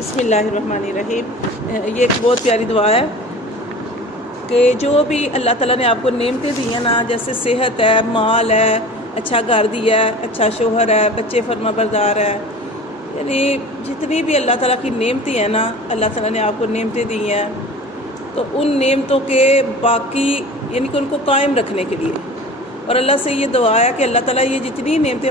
بسم اللہ الرحمن الرحیم۔ یہ ایک بہت پیاری دعا ہے کہ جو بھی اللہ تعالیٰ نے آپ کو نعمتیں دی ہیں نا، جیسے صحت ہے، مال ہے، اچھا گھر دیا ہے، اچھا شوہر ہے، بچے فرما بردار ہے، یعنی جتنی بھی اللہ تعالیٰ کی نعمتیں ہیں نا، اللہ تعالیٰ نے آپ کو نعمتیں دی ہیں، تو ان نعمتوں کے باقی یعنی کہ ان کو قائم رکھنے کے لیے، اور اللہ سے یہ دعا ہے کہ اللہ تعالیٰ یہ جتنی نعمتیں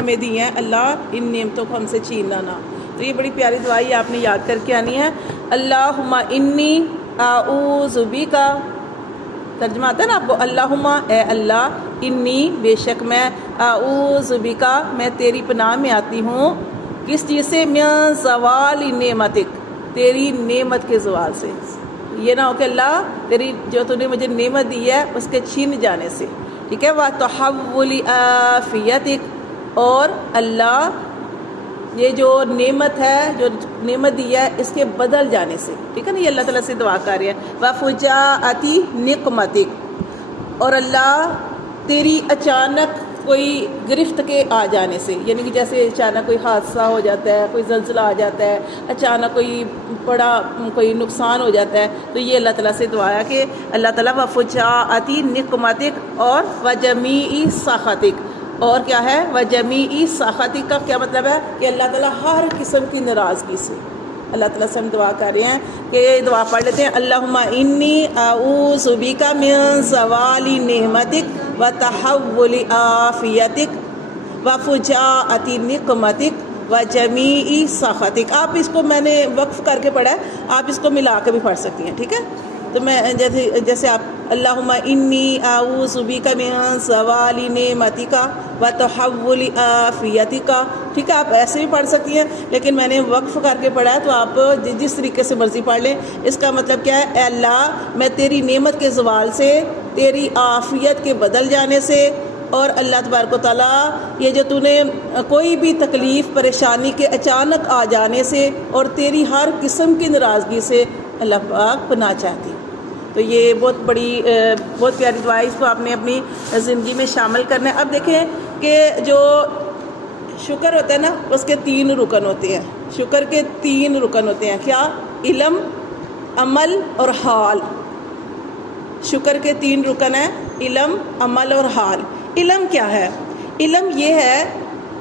ہمیں دی ہیں، اللہ ان نعمتوں کو ہم سے چھیننا نہ۔ تو یہ بڑی پیاری دعا یہ آپ نے یاد کر کے آنی ہے۔ اللہم انی اعوذ بکا، ترجمہ آتا ہے نا آپ کو، اللہم اے اللہ، انی بے شک میں، اعوذ بکا میں تیری پناہ میں آتی ہوں، کس چیز سے؟ من زوال نعمتک، تیری نعمت کے زوال سے۔ یہ نہ ہو کہ اللہ تیری جو تو نے مجھے نعمت دی ہے اس کے چھین جانے سے، ٹھیک ہے۔ وتحول عافیتک، اور اللہ یہ جو نعمت ہے، جو نعمت دی ہے، اس کے بدل جانے سے، ٹھیک ہے نا، یہ اللہ تعالیٰ سے دعا کر رہے ہیں۔ وفجاءت نقمتک، اور اللہ تیری اچانک کوئی گرفت کے آ جانے سے، یعنی کہ جیسے اچانک کوئی حادثہ ہو جاتا ہے، کوئی زلزلہ آ جاتا ہے، اچانک کوئی نقصان ہو جاتا ہے، تو یہ اللہ تعالیٰ سے دعا ہے کہ اللہ تعالیٰ وفجاءت نقمتک اور وجمیع سخطک، اور کیا ہے وجمیع سخطک کا کیا مطلب ہے کہ اللہ تعالیٰ ہر قسم کی ناراضگی سے، اللہ تعالیٰ سے ہم دعا کر رہے ہیں کہ یہ دعا پڑھ لیتے ہیں۔ اللہم انی اعوذ بک من زوال نعمتک وتحول عافیتک وفجاءت نقمتک وجمیع سخطک۔ آپ اس کو میں نے وقف کر کے پڑھا ہے، آپ اس کو ملا کے بھی پڑھ سکتی ہیں، ٹھیک ہے۔ تو میں جیسے آپ اللہم انی اعوذ بک من زوال نعمتک وتحول عافیتک، ٹھیک ہے، آپ ایسے بھی پڑھ سکتی ہیں، لیکن میں نے وقف کر کے پڑھا ہے تو آپ جس طریقے سے مرضی پڑھ لیں۔ اس کا مطلب کیا ہے؟ اے اللہ میں تیری نعمت کے زوال سے، تیری عافیت کے بدل جانے سے، اور اللہ تبارک و تعالیٰ یہ جو تو نے کوئی بھی تکلیف پریشانی کے اچانک آ جانے سے، اور تیری ہر قسم کی ناراضگی سے اللہ پاک پناہ چاہتی۔ تو یہ بہت پیاری دعا ہے، اس کو آپ نے اپنی زندگی میں شامل کرنا ہے۔ اب دیکھیں کہ جو شکر ہوتا ہے نا، اس کے 3 رکن ہوتے ہیں، شکر کے 3 رکن ہوتے ہیں، کیا؟ علم، عمل اور حال۔ شکر کے 3 رکن ہیں، علم، عمل اور حال۔ علم کیا ہے؟ علم یہ ہے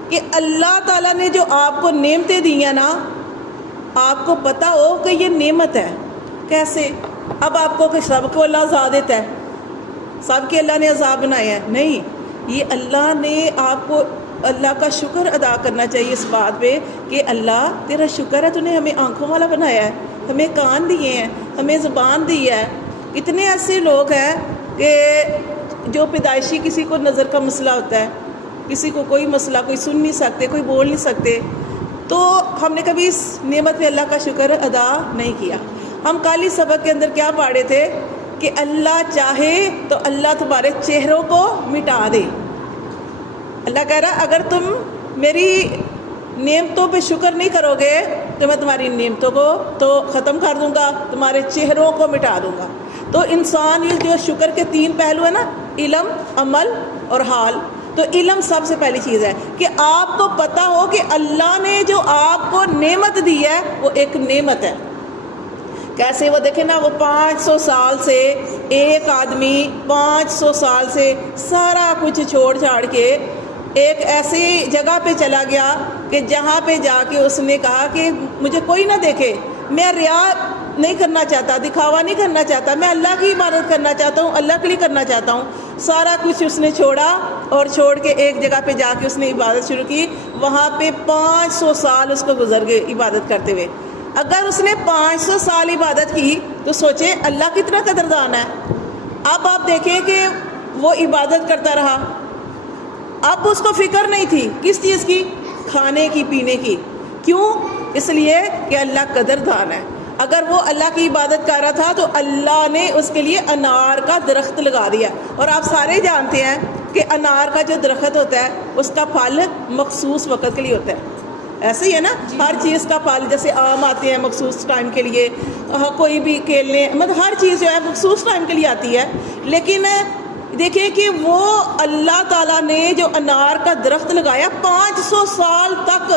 کہ اللہ تعالیٰ نے جو آپ کو نعمتیں دی ہیں نا، آپ کو پتہ ہو کہ یہ نعمت ہے۔ کیسے؟ اب آپ کو کہ سب کو اللہ عذاب دیتا ہے، سب کے اللہ نے عذاب بنائے ہیں؟ نہیں، یہ اللہ نے آپ کو، اللہ کا شکر ادا کرنا چاہیے اس بات پہ کہ اللہ تیرا شکر ہے، تو نے ہمیں آنکھوں والا بنایا ہے، ہمیں کان دیے ہیں، ہمیں زبان دی ہے۔ اتنے ایسے لوگ ہیں کہ جو پیدائشی کسی کو نظر کا مسئلہ ہوتا ہے، کسی کو کوئی مسئلہ، کوئی سن نہیں سکتے، کوئی بول نہیں سکتے، تو ہم نے کبھی اس نعمت پہ اللہ کا شکر ادا نہیں کیا۔ ہم کل ہی سبق کے اندر کیا پڑھے تھے کہ اللہ چاہے تو اللہ تمہارے چہروں کو مٹا دے۔ اللہ کہہ رہا اگر تم میری نعمتوں پہ شکر نہیں کرو گے تو میں تمہاری نعمتوں کو تو ختم کر دوں گا، تمہارے چہروں کو مٹا دوں گا۔ تو انسان یہ جو شکر کے 3 پہلو ہیں نا، علم، عمل اور حال۔ تو علم سب سے پہلی چیز ہے کہ آپ کو پتہ ہو کہ اللہ نے جو آپ کو نعمت دی ہے وہ ایک نعمت ہے۔ کیسے؟ وہ دیکھیں نا، وہ 500 سال سے ایک آدمی 500 سال سے سارا کچھ چھوڑ چھاڑ کے ایک ایسی جگہ پہ چلا گیا کہ جہاں پہ جا کے اس نے کہا کہ مجھے کوئی نہ دیکھے، میں ریا نہیں کرنا چاہتا، دکھاوا نہیں کرنا چاہتا، میں اللہ کی عبادت کرنا چاہتا ہوں، اللہ کے لیے کرنا چاہتا ہوں۔ سارا کچھ اس نے چھوڑا اور چھوڑ کے ایک جگہ پہ جا کے اس نے عبادت شروع کی۔ وہاں پہ 500 سال اس کو گزر گئے عبادت کرتے ہوئے۔ اگر اس نے 500 سال عبادت کی تو سوچیں اللہ کتنا قدردان ہے۔ اب آپ دیکھیں کہ وہ عبادت کرتا رہا، اب اس کو فکر نہیں تھی کس چیز کی؟ کھانے کی، پینے کی۔ کیوں؟ اس لیے کہ اللہ قدردان ہے۔ اگر وہ اللہ کی عبادت کر رہا تھا تو اللہ نے اس کے لیے انار کا درخت لگا دیا، اور آپ سارے جانتے ہیں کہ انار کا جو درخت ہوتا ہے اس کا پھل مخصوص وقت کے لیے ہوتا ہے۔ ایسے ہی ہے نا، ہر چیز کا پھل، جیسے آم آتے ہیں مخصوص ٹائم کے لیے، کوئی بھی کیلے، مطلب ہر چیز جو ہے مخصوص ٹائم کے لیے آتی ہے۔ لیکن دیکھیں کہ وہ اللہ تعالیٰ نے جو انار کا درخت لگایا 500 سال تک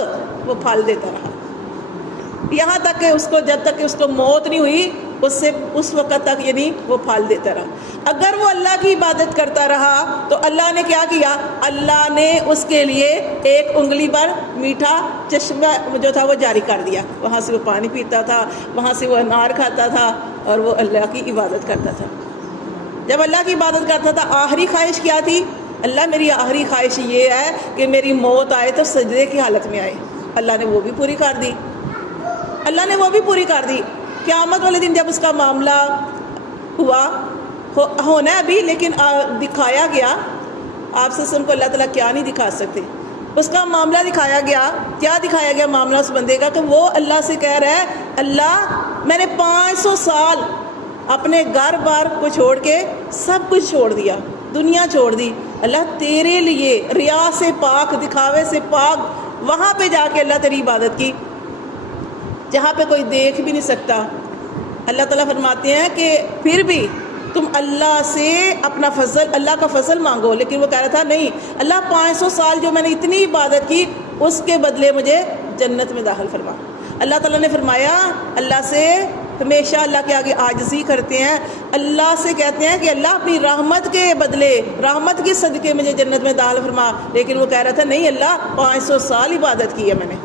وہ پھل دیتا رہا۔ یہاں تک کہ اس کو جب تک کہ اس کو موت نہیں ہوئی اس وقت تک یعنی وہ پھل دیتا رہا۔ اگر وہ اللہ کی عبادت کرتا رہا تو اللہ نے کیا کیا؟ اللہ نے اس کے لیے ایک انگلی پر میٹھا چشمہ جو تھا وہ جاری کر دیا، وہاں سے وہ پانی پیتا تھا، وہاں سے وہ انار کھاتا تھا اور وہ اللہ کی عبادت کرتا تھا۔ جب اللہ کی عبادت کرتا تھا آخری خواہش کیا تھی؟ اللہ میری آخری خواہش یہ ہے کہ میری موت آئے تو سجدے کی حالت میں آئے۔ اللہ نے وہ بھی پوری کر دی، اللہ نے وہ بھی پوری کر دی۔ قیامت والے دن جب اس کا معاملہ ہوا، ہونا ہے ابھی لیکن دکھایا گیا، آپ سے کو اللہ تعالیٰ کیا نہیں دکھا سکتے، اس کا معاملہ دکھایا گیا۔ کیا دکھایا گیا معاملہ اس بندے کا؟ کہ وہ اللہ سے کہہ رہا ہے اللہ میں نے 500 سال اپنے گھر بار کو چھوڑ کے سب کچھ چھوڑ دیا، دنیا چھوڑ دی، اللہ تیرے لیے ریا سے پاک، دکھاوے سے پاک، وہاں پہ جا کے اللہ تیری عبادت کی جہاں پہ کوئی دیکھ بھی نہیں سکتا۔ اللہ تعالیٰ فرماتے ہیں کہ پھر بھی تم اللہ سے اپنا فضل، اللہ کا فضل مانگو، لیکن وہ کہہ رہا تھا نہیں اللہ 500 سال جو میں نے اتنی عبادت کی اس کے بدلے مجھے جنت میں داخل فرما۔ اللہ تعالیٰ نے فرمایا اللہ سے ہمیشہ اللہ کے آگے عاجزی کرتے ہیں، اللہ سے کہتے ہیں کہ اللہ اپنی رحمت کے بدلے، رحمت کے صدقے مجھے جنت میں داخل فرما، لیکن وہ کہہ رہا تھا نہیں اللہ 500 سال عبادت کی ہے میں نے۔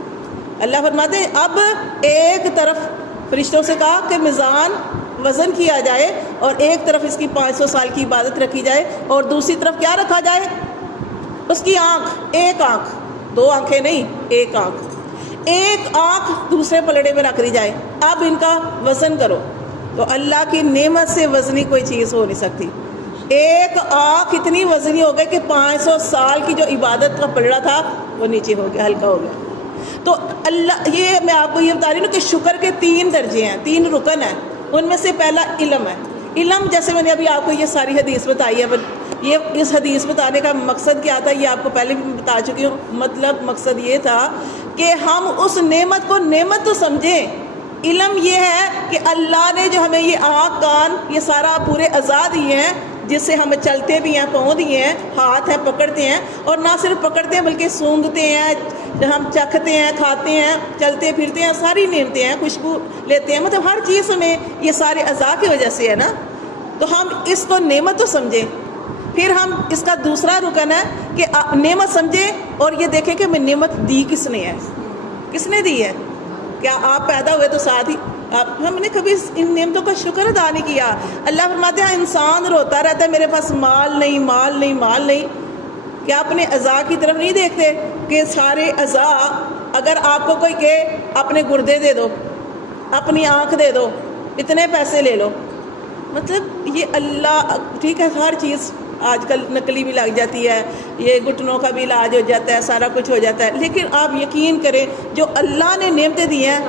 اللہ فرماتے ہیں اب ایک طرف فرشتوں سے کہا کہ میزان وزن کیا جائے اور ایک طرف اس کی 500 سال کی عبادت رکھی جائے اور دوسری طرف کیا رکھا جائے؟ اس کی آنکھ، ایک آنکھ، 2 آنکھیں نہیں، ایک آنکھ، ایک آنکھ دوسرے پلڑے میں رکھ دی جائے، اب ان کا وزن کرو۔ تو اللہ کی نعمت سے وزنی کوئی چیز ہو نہیں سکتی۔ ایک آنکھ اتنی وزنی ہو گئی کہ 500 سال کی جو عبادت کا پلڑا تھا وہ نیچے ہو گیا، ہلکا ہو گیا۔ تو اللہ، یہ میں آپ کو یہ بتا رہی ہوں کہ شکر کے 3 درجے ہیں، 3 رکن ہیں، ان میں سے پہلا علم ہے۔ علم جیسے میں نے ابھی آپ کو یہ ساری حدیث بتائی ہے، یہ اس حدیث بتانے کا مقصد کیا تھا یہ آپ کو پہلے بھی بتا چکی ہوں۔ مقصد یہ تھا کہ ہم اس نعمت کو نعمت تو سمجھیں۔ علم یہ ہے کہ اللہ نے جو ہمیں یہ آنکھ، کان، یہ سارا پورے اعضاء دیے ہیں جس سے ہم چلتے بھی ہیں، پاؤں دیے ہیں، ہاتھ ہیں، پکڑتے ہیں، اور نہ صرف پکڑتے ہیں بلکہ سونگھتے ہیں، ہم چکھتے ہیں، کھاتے ہیں، چلتے پھرتے ہیں، ساری نعمتیں ہیں، خوشبو لیتے ہیں، مطلب ہر چیز میں یہ سارے اعضاء کی وجہ سے ہے نا۔ تو ہم اس کو نعمت تو سمجھیں، پھر ہم اس کا دوسرا رکن ہے کہ نعمت سمجھیں اور یہ دیکھیں کہ ہمیں نعمت دی کس نے ہے، کس نے دی ہے۔ کیا آپ پیدا ہوئے تو ساتھ ہی ہم نے کبھی ان نعمتوں کا شکر ادا نہیں کیا۔ اللہ فرماتے ہیں انسان روتا رہتا ہے میرے پاس مال نہیں، مال نہیں، مال نہیں۔ کیا اپنے اعضاء کی طرف نہیں دیکھتے کہ سارے اعضاء، اگر آپ کو کوئی کہے اپنے گردے دے دو، اپنی آنکھ دے دو، اتنے پیسے لے لو، مطلب یہ اللہ، ٹھیک ہے ہر چیز آج کل نقلی بھی لگ جاتی ہے، یہ گھٹنوں کا بھی علاج ہو جاتا ہے، سارا کچھ ہو جاتا ہے، لیکن آپ یقین کریں جو اللہ نے نعمتیں دی ہیں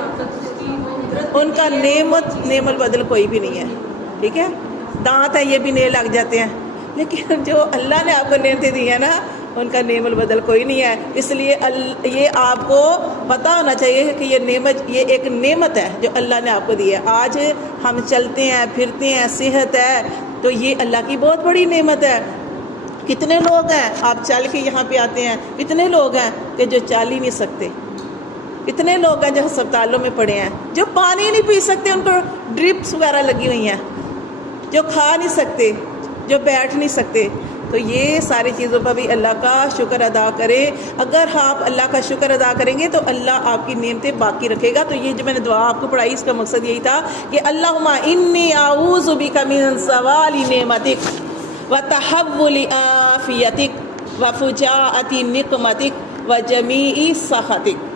ان کا نعمت بدل کوئی بھی نہیں ہے، ٹھیک ہے۔ دانت ہے یہ بھی نئے لگ جاتے ہیں، لیکن جو اللہ نے آپ کو نعمتیں دی ہیں نا ان کا نعمت بدل کوئی نہیں ہے۔ اس لیے یہ آپ کو پتہ ہونا چاہیے کہ یہ نعمت، یہ ایک نعمت ہے جو اللہ نے آپ کو دی ہے۔ آج ہم چلتے ہیں، پھرتے ہیں، صحت ہے، تو یہ اللہ کی بہت بڑی نعمت ہے۔ کتنے لوگ ہیں آپ چل کے یہاں پہ آتے ہیں، کتنے لوگ ہیں کہ جو چل ہی نہیں سکتے، کتنے لوگ ہیں جو ہسپتالوں میں پڑے ہیں، جو پانی نہیں پی سکتے، ان کو ڈرپس وغیرہ لگی ہوئی ہیں، جو کھا نہیں سکتے، جو بیٹھ نہیں سکتے۔ تو یہ ساری چیزوں پر بھی اللہ کا شکر ادا کرے۔ اگر آپ اللہ کا شکر ادا کریں گے تو اللہ آپ کی نعمتیں باقی رکھے گا۔ تو یہ جو میں نے دعا آپ کو پڑھائی اس کا مقصد یہی تھا کہ اللہم انی اعوذ بک من زوال نعمتک وتحول عافیتک وفجاءۃ نقمتک وجمیع سخطک۔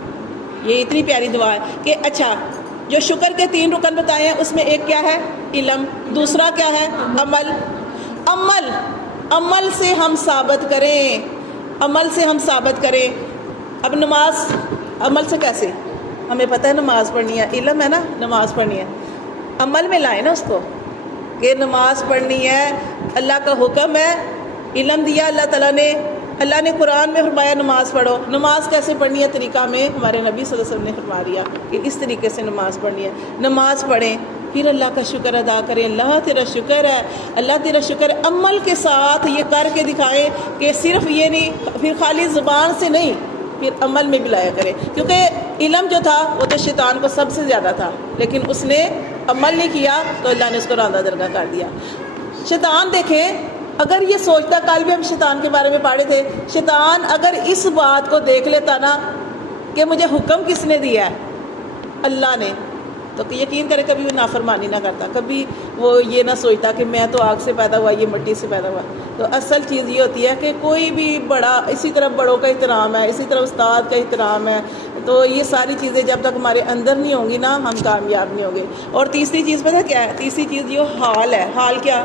یہ اتنی پیاری دعا ہے کہ اچھا جو شکر کے 3 رکن بتائے ہیں اس میں ایک کیا ہے؟ علم، دوسرا کیا ہے؟ عمل۔ عمل سے ہم ثابت کریں، عمل سے ہم ثابت کریں۔ اب نماز عمل سے کیسے؟ ہمیں پتہ ہے نماز پڑھنی ہے، علم ہے نا نماز پڑھنی ہے، عمل میں لائیں نا اس کو کہ نماز پڑھنی ہے، اللہ کا حکم ہے، علم دیا اللہ تعالیٰ نے، اللہ نے قرآن میں فرمایا نماز پڑھو۔ نماز کیسے پڑھنی ہے طریقہ میں ہمارے نبی صلی اللہ علیہ وسلم نے فرما دیا کہ اس طریقے سے نماز پڑھنی ہے۔ نماز پڑھیں، پھر اللہ کا شکر ادا کریں، اللہ تیرا شکر ہے، اللہ تیرا شکر ہے۔ عمل کے ساتھ یہ کر کے دکھائیں کہ صرف یہ نہیں، پھر خالی زبان سے نہیں، پھر عمل میں بھی لایا کریں، کیونکہ علم جو تھا وہ تو شیطان کو سب سے زیادہ تھا، لیکن اس نے عمل نہیں کیا تو اللہ نے اس کو راندہ درگاہ کر دیا۔ شیطان دیکھیں، اگر یہ سوچتا، کل بھی ہم شیطان کے بارے میں پڑھے تھے، شیطان اگر اس بات کو دیکھ لیتا نا کہ مجھے حکم کس نے دیا ہے، اللہ نے، تو یقین کرے کبھی وہ نافرمانی نہ کرتا، کبھی وہ یہ نہ سوچتا کہ میں تو آگ سے پیدا ہوا، یہ مٹی سے پیدا ہوا۔ تو اصل چیز یہ ہوتی ہے کہ کوئی بھی بڑا، اسی طرح بڑوں کا احترام ہے، اسی طرح استاد کا احترام ہے، تو یہ ساری چیزیں جب تک ہمارے اندر نہیں ہوں گی نا، ہم کامیاب نہیں ہوں گے۔ اور تیسری چیز پتہ کیا ہے؟ تیسری چیز یہ حال ہے۔ حال کیا؟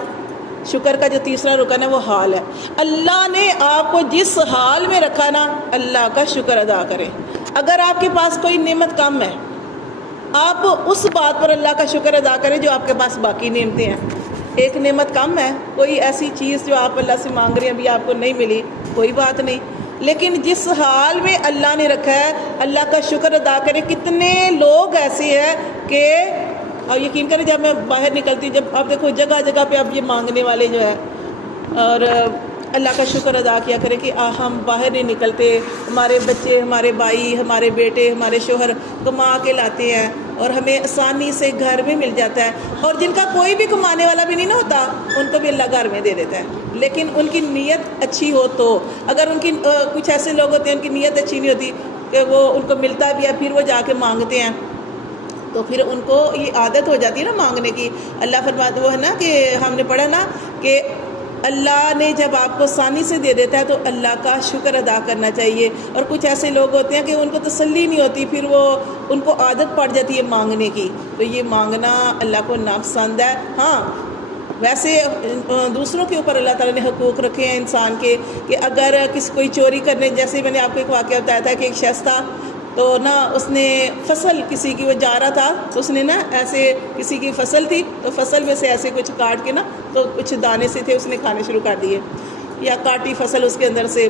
شکر کا جو تیسرا رکن ہے وہ حال ہے۔ اللہ نے آپ کو جس حال میں رکھا نا، اللہ کا شکر ادا کریں۔ اگر آپ کے پاس کوئی نعمت کم ہے، آپ اس بات پر اللہ کا شکر ادا کریں جو آپ کے پاس باقی نعمتیں ہیں۔ ایک نعمت کم ہے، کوئی ایسی چیز جو آپ اللہ سے مانگ رہے ہیں ابھی آپ کو نہیں ملی، کوئی بات نہیں، لیکن جس حال میں اللہ نے رکھا ہے اللہ کا شکر ادا کریں۔ کتنے لوگ ایسے ہیں کہ، اور یقین کریں جب میں باہر نکلتی ہوں، جب آپ دیکھو جگہ جگہ پہ اب یہ مانگنے والے جو ہے، اور اللہ کا شکر ادا کیا کریں کہ ہم باہر نہیں نکلتے، ہمارے بچے، ہمارے بھائی، ہمارے بیٹے، ہمارے شوہر کما کے لاتے ہیں اور ہمیں آسانی سے گھر میں مل جاتا ہے، اور جن کا کوئی بھی کمانے والا بھی نہیں نہ ہوتا ان کو بھی اللہ گھر میں دے دیتا ہے، لیکن ان کی نیت اچھی ہو تو۔ اگر ان کی کچھ ایسے لوگ ہوتے ہیں ان کی نیت اچھی نہیں ہوتی کہ وہ ان کو ملتا بھی ہے پھر وہ جا کے مانگتے ہیں، تو پھر ان کو یہ عادت ہو جاتی ہے نا مانگنے کی۔ اللہ فرماتا وہ ہے نا کہ ہم نے پڑھا نا کہ اللہ نے جب آپ کو آسانی سے دے دیتا ہے تو اللہ کا شکر ادا کرنا چاہیے۔ اور کچھ ایسے لوگ ہوتے ہیں کہ ان کو تسلی نہیں ہوتی، پھر وہ ان کو عادت پڑ جاتی ہے مانگنے کی، تو یہ مانگنا اللہ کو ناپسند ہے۔ ہاں ویسے دوسروں کے اوپر اللہ تعالیٰ نے حقوق رکھے ہیں انسان کے، کہ اگر کسی کوئی چوری کرنے، جیسے میں نے آپ کو ایک واقعہ بتایا تھا کہ ایک شخص تھا تو نا اس نے فصل کسی کی، وہ جا رہا تھا تو اس نے نا ایسے کسی کی فصل تھی تو فصل میں سے ایسے کچھ کاٹ کے نا، تو کچھ دانے سے تھے اس نے کھانے شروع کر دیے، یا کاٹی فصل اس کے اندر سے،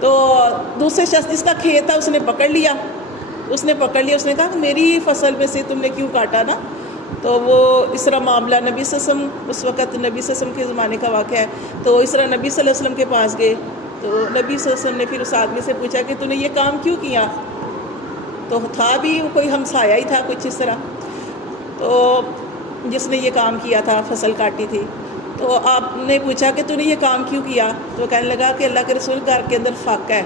تو دوسرے شخص جس کا کھیت تھا اس نے پکڑ لیا، اس نے کہا کہ میری فصل میں سے تم نے کیوں کاٹا نا؟ تو وہ اس طرح معاملہ نبی صلی اللہ علیہ وسلم، اس وقت نبی صلی اللہ علیہ وسلم کے زمانے کا واقعہ ہے، تو اس طرح نبی صلی اللہ علیہ وسلم کے پاس گئے، تو نبی صلی اللہ علیہ وسلم نے پھر اس آدمی سے پوچھا کہ تو نے یہ کام کیوں کیا؟ تو تھا بھی کوئی ہمسایہ ہی تھا کچھ اس طرح، تو جس نے یہ کام کیا تھا، فصل کاٹی تھی، تو آپ نے پوچھا کہ تو نے یہ کام کیوں کیا؟ تو کہنے لگا کہ اللہ کے رسول گھر کے اندر فاقہ ہے،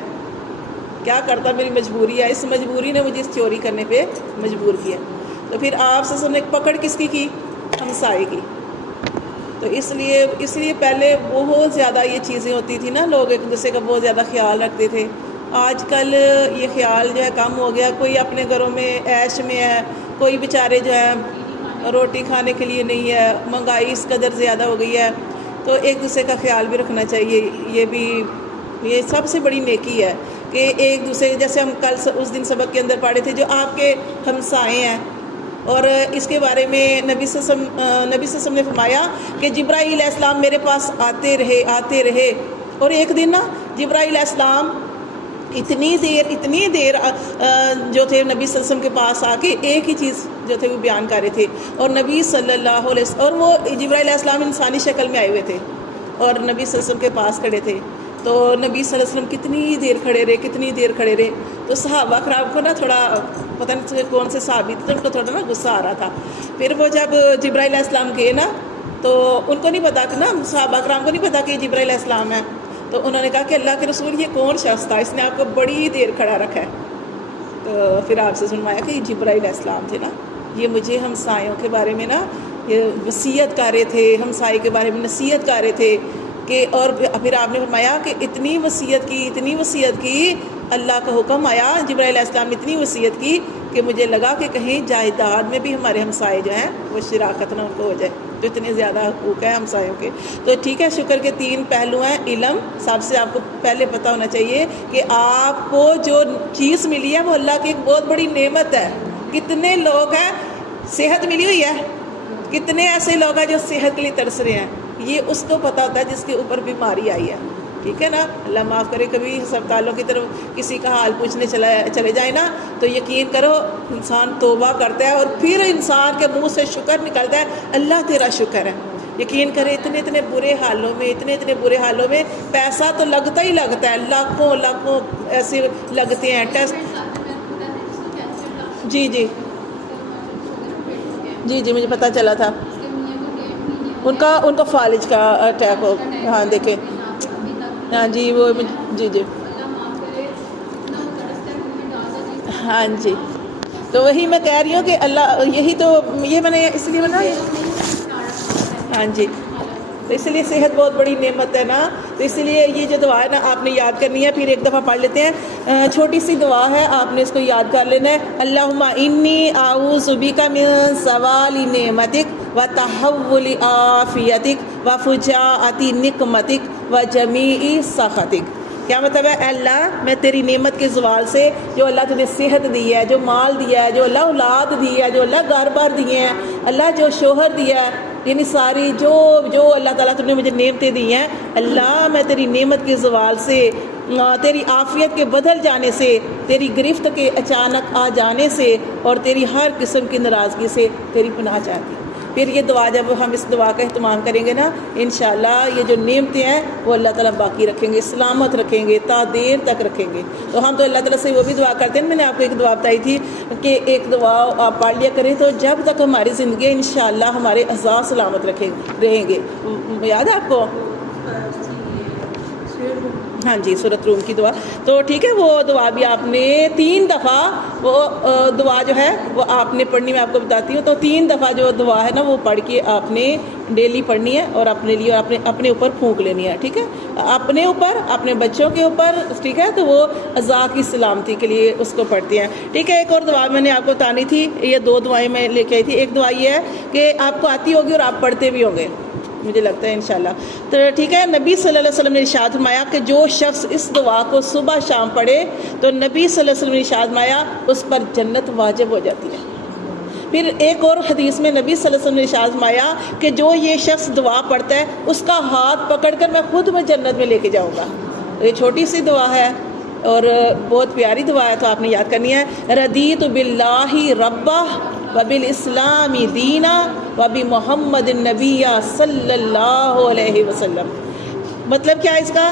کیا کرتا، میری مجبوری ہے، اس مجبوری نے مجھے اس چوری کرنے پہ مجبور کیا۔ تو پھر آپ سے نے پکڑ کس کی؟ ہمسائے کی۔ تو اس لیے پہلے بہت زیادہ یہ چیزیں ہوتی تھی نا، لوگ ایک دوسرے کا بہت زیادہ خیال رکھتے تھے۔ آج کل یہ خیال جو ہے کم ہو گیا، کوئی اپنے گھروں میں عیش میں ہے، کوئی بیچارے جو ہے روٹی کھانے کے لیے نہیں ہے، مہنگائی اس قدر زیادہ ہو گئی ہے، تو ایک دوسرے کا خیال بھی رکھنا چاہیے۔ یہ سب سے بڑی نیکی ہے کہ ایک دوسرے، جیسے ہم کل اس دن سبق کے اندر پڑھے تھے، جو آپ کے ہمسائے ہیں، اور اس کے بارے میں نبی صلی اللہ علیہ وسلم نے فرمایا کہ جبرائیل علیہ السلام میرے پاس آتے رہے، اور ایک دن نا جبرائیل علیہ السلام اتنی دیر جو تھے نبی صلی اللہ علیہ وسلم کے پاس آ کے ایک ہی چیز جو تھے وہ بیان کر رہے تھے، اور نبی صلی اللہ علیہ وسلم، اور وہ جبرائیل علیہ السلام انسانی شکل میں آئے ہوئے تھے اور نبی صلی اللہ علیہ وسلم کے پاس کھڑے تھے، تو نبی صلی اللہ علیہ وسلم کتنی دیر کھڑے رہے، تو صحابہ کرام کو نا تھوڑا پتہ نہیں کون سے صحابی تھے، تو ان کو تھوڑا نا غصہ آ رہا تھا۔ پھر وہ جب جبرائیل علیہ السلام گئے نا، تو ان کو نہیں پتا کہ نا، صحابہ کرام کو نہیں پتا کہ یہ جبرائیل علیہ السلام ہے، تو انہوں نے کہا کہ اللہ کے رسول یہ کون شخص تھا، اس نے آپ کو بڑی دیر کھڑا رکھا ہے؟ تو پھر آپ سے سنوایا کہ یہ جبرائیل علیہ السلام تھے نا، یہ مجھے ہمسایوں کے بارے میں نا یہ وصیت کر رہے تھے، ہمسائے کے بارے میں نصیحت کر رہے تھے کہ، اور پھر آپ نے فرمایا کہ اتنی وصیت کی، اللہ کا حکم آیا، جبرائیل علیہ السلام نے اتنی وصیت کی کہ مجھے لگا کہ کہیں جائیداد میں بھی ہمارے ہمسائے جو ہیں وہ شراکت نہ ان کو ہو جائے، تو اتنے زیادہ حقوق ہیں ہمسایوں کے۔ تو ٹھیک ہے، شکر کے 3 پہلو ہیں۔ علم، سب سے آپ کو پہلے پتہ ہونا چاہیے کہ آپ کو جو چیز ملی ہے وہ اللہ کی ایک بہت بڑی نعمت ہے۔ کتنے لوگ ہیں، صحت ملی ہوئی ہے، کتنے ایسے لوگ ہیں جو صحت کے لیے ترس رہے ہیں، یہ اس کو پتہ ہوتا ہے جس کے اوپر بیماری آئی ہے، ٹھیک ہے نا، اللہ معاف کرے۔ کبھی ہسپتالوں کی طرف کسی کا حال پوچھنے چلے جائیں نا، تو یقین کرو انسان توبہ کرتا ہے اور پھر انسان کے منہ سے شکر نکلتا ہے، اللہ تیرا شکر ہے۔ یقین کرے اتنے برے حالوں میں پیسہ تو لگتا ہی لگتا ہے، لاکھوں ایسے لگتے ہیں ٹیسٹ۔ جی جی جی جی مجھے پتہ چلا تھا ان کا فالج کا اٹیک ہو. ہاں دیکھیں ہاں جی وہ جی جی ہاں جی. تو وہی میں کہہ رہی ہوں کہ اللہ یہی تو یہ میں نے اس لیے ہاں جی تو اس لیے صحت بہت بڑی نعمت ہے نا. تو اس لیے یہ جو دعا ہے نا آپ نے یاد کرنی ہے. پھر ایک دفعہ پڑھ لیتے ہیں, چھوٹی سی دعا ہے, آپ نے اس کو یاد کر لینا ہے. اللہم انی اعوذ بک من زوال نعمتک و تحول عافیتک و فجاءت نقمتک و جمیع سخطک. کیا مطلب ہے؟ اللہ میں تیری نعمت کے زوال سے, جو اللہ تجھے صحت دی ہے, جو مال دیا ہے, جو اللہ اولاد دی ہے, جو اللہ گھر بار دیے ہیں, اللہ جو شوہر دیا ہے, یعنی ساری جو اللہ تعالیٰ تم نے مجھے نعمتیں دی ہیں, اللہ میں تیری نعمت کے زوال سے, تیری عافیت کے بدل جانے سے, تیری گرفت کے اچانک آ جانے سے, اور تیری ہر قسم کی ناراضگی سے تیری پناہ چاہتی ہوں. پھر یہ دعا جب ہم اس دعا کا اہتمام کریں گے نا, انشاءاللہ یہ جو نعمتیں ہیں وہ اللہ تعالیٰ باقی رکھیں گے, سلامت رکھیں گے, تا دیر تک رکھیں گے. تو ہم تو اللہ تعالیٰ سے وہ بھی دعا کرتے ہیں. میں نے آپ کو ایک دعا بتائی تھی کہ ایک دعا آپ پڑھ لیا کریں تو جب تک ہماری زندگی ہے انشاءاللہ ہمارے اعضاء سلامت رہیں گے. یاد ہے آپ کو؟ ہاں جی سورۃ روم کی دعا. تو ٹھیک ہے, وہ دعا بھی آپ نے 3 دفعہ, وہ دعا جو ہے وہ آپ نے پڑھنی, میں آپ کو بتاتی ہوں. تو 3 دفعہ جو دعا ہے نا وہ پڑھ کے آپ نے ڈیلی پڑھنی ہے, اور اپنے لیے اپنے اوپر پھونک لینی ہے. ٹھیک ہے, اپنے اوپر, اپنے بچوں کے اوپر. ٹھیک ہے, تو وہ اعضاء کی سلامتی کے لیے اس کو پڑھتے ہیں. ٹھیک ہے, ایک اور دعا میں نے آپ کو بتانی تھی, یہ 2 دعائیں میں لے کے آئی تھی. ایک دعا یہ ہے کہ آپ کو آتی ہوگی اور آپ پڑھتے بھی ہوں گے مجھے لگتا ہے انشاءاللہ. تو ٹھیک ہے, نبی صلی اللہ علیہ وسلم نے ارشاد فرمایا کہ جو شخص اس دعا کو صبح شام پڑھے تو نبی صلی اللہ علیہ وسلم نے ارشاد فرمایا اس پر جنت واجب ہو جاتی ہے. پھر ایک اور حدیث میں نبی صلی اللہ علیہ وسلم نے ارشاد فرمایا کہ جو یہ شخص دعا پڑھتا ہے اس کا ہاتھ پکڑ کر میں خود میں جنت میں لے کے جاؤں گا. یہ چھوٹی سی دعا ہے اور بہت پیاری دعا ہے, تو آپ نے یاد کرنی ہے. رضیت باللہ ربہ وبالاسلام دینا وبمحمد النبی صلی اللہ علیہ وسلم. مطلب کیا ہے اس کا؟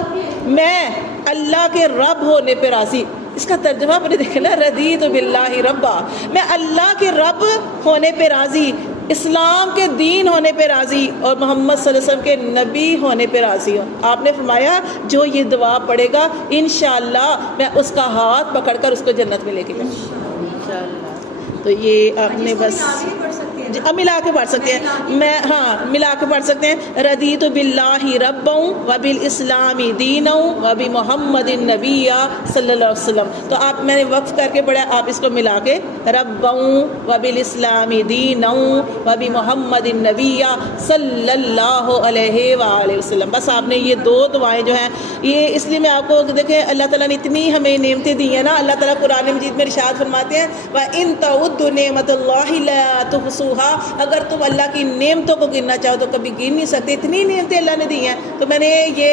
میں اللہ کے رب ہونے پہ راضی. اس کا ترجمہ آپ نے دیکھا نا, رضیت باللہ ربا, میں اللہ کے رب ہونے پہ راضی, اسلام کے دین ہونے پہ راضی, اور محمد صلی اللہ علیہ وسلم کے نبی ہونے پہ راضی ہوں. آپ نے فرمایا جو یہ دعا پڑھے گا انشاءاللہ میں اس کا ہاتھ پکڑ کر اس کو جنت میں لے کے جاؤں انشاءاللہ. تو یہ آپ نے بس ملا کے پڑھ سکتے ہیں. میں ہاں ملا کے پڑھ سکتے ہیں. رضیت باللہ ربا وبالاسلام دینا وبمحمد النبی صلی اللہ علیہ وسلم. تو آپ میں نے وقف کر کے پڑھا, آپ اس کو ملا کے ربا وبالاسلام دینا وبمحمد النبی صلی اللہ علیہ وآلہ وسلم. بس آپ نے یہ 2 دعائیں جو ہیں, یہ اس لیے میں آپ کو دیکھیں اللہ تعالیٰ نے اتنی ہمیں نعمتیں دی ہیں نا. اللہ تعالیٰ قرآن مجید میں ارشاد فرماتے ہیں وَإِن تَعُدُّوا نِعْمَتَ اللَّهِ لَا تُحْصُوهَا, اگر تم اللہ کی نعمتوں کو گننا چاہو تو کبھی گن نہیں سکتے. اتنی نعمتیں اللہ نے دی ہیں. تو میں نے یہ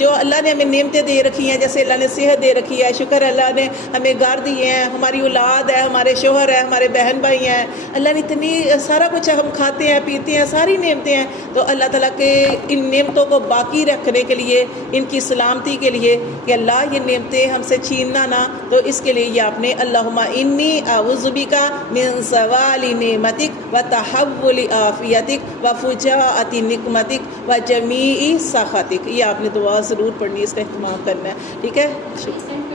جو اللہ نے ہمیں نعمتیں دے رکھی ہیں, جیسے اللہ نے صحت دے رکھی ہے, شکر اللہ نے ہمیں گھر دیے ہیں, ہماری اولاد ہے, ہمارے شوہر ہے, ہمارے بہن بھائی ہیں, اللہ نے اتنی سارا کچھ ہم کھاتے ہیں پیتے ہیں, ساری نعمتیں ہیں. تو اللہ تعالیٰ کے ان نعمتوں کو باقی رکھنے کے لیے, ان کی سلامتی کے لیے کہ اللہ یہ نعمتیں ہم سے چھیننا نہ, تو اس کے لیے یہ آپ نے اللہم انی اعوذ بک من زوال نعمتک و تحول عافیتک و فجاءت نقمتک و جمیع سخطک. یہ آپ نے دعا ضرور پڑھنی, اس کا اہتمام کرنا ہے. ٹھیک ہے, شکریہ.